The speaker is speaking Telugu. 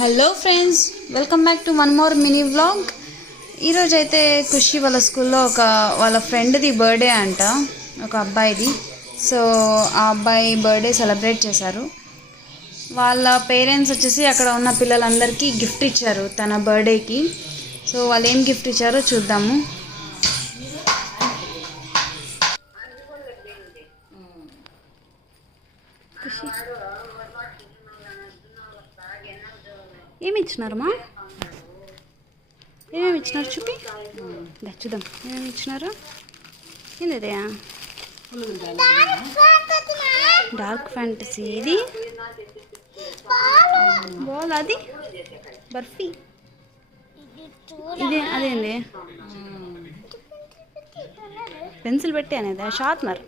Hello friends, welcome back to one more mini vlog. ఈరోజు అయితే ఖుషి వాళ్ళ స్కూల్లో వాళ్ళ ఫ్రెండ్ది బర్త్డే అంట, ఒక అబ్బాయిది. సో ఆ అబ్బాయి బర్త్డే సెలబ్రేట్ చేశారు. వాళ్ళ పేరెంట్స్ వచ్చేసి అక్కడ ఉన్న పిల్లలందరికీ గిఫ్ట్ ఇచ్చారు తన బర్త్డేకి. సో వాళ్ళు ఏం గిఫ్ట్ ఇచ్చారో చూద్దాము. ఏమి ఇచ్చినారమ్మా? ఏమేమి ఇచ్చినారు చూపి, చూద్దాం ఏమేమి ఇచ్చినారు. ఏంది డార్క్ ఫ్యాంటసీ, ఇది బాల్, అది బర్ఫీ, ఇదే అదేంది పెన్సిల్ పెట్టి అనేది షార్ప్నర్.